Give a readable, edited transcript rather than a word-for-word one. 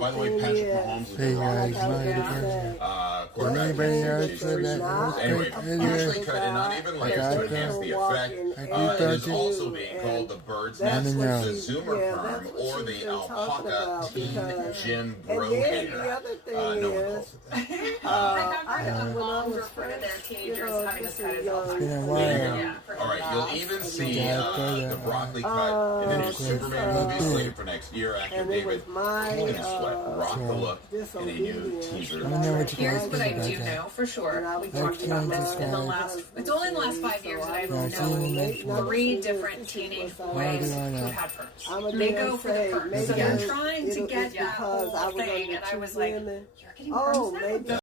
By the way, Patrick Mahomes was Hey the wrong guys, quarterback. anybody else Chiefs. said that? Anyway, usually cut in uneven layers to enhance the effect. It is also being called the bird's nest, the zoomer perm, or the alpaca teen Jim bro hair. No one calls it that. I have moms reported their teenagers having this cut as well. There you go. All right, you'll even see the broccoli cut in a new Superman movie slated for next year. Actor David Sweat rocked the look in a new teaser. Here's what I do know for sure. We talked about this in the last. It's only in the last 5 years that I've known 3 different teenage boys who've had perms. They go for the perms. So they're trying to get that whole thing, and I was like, "You're getting perms now?"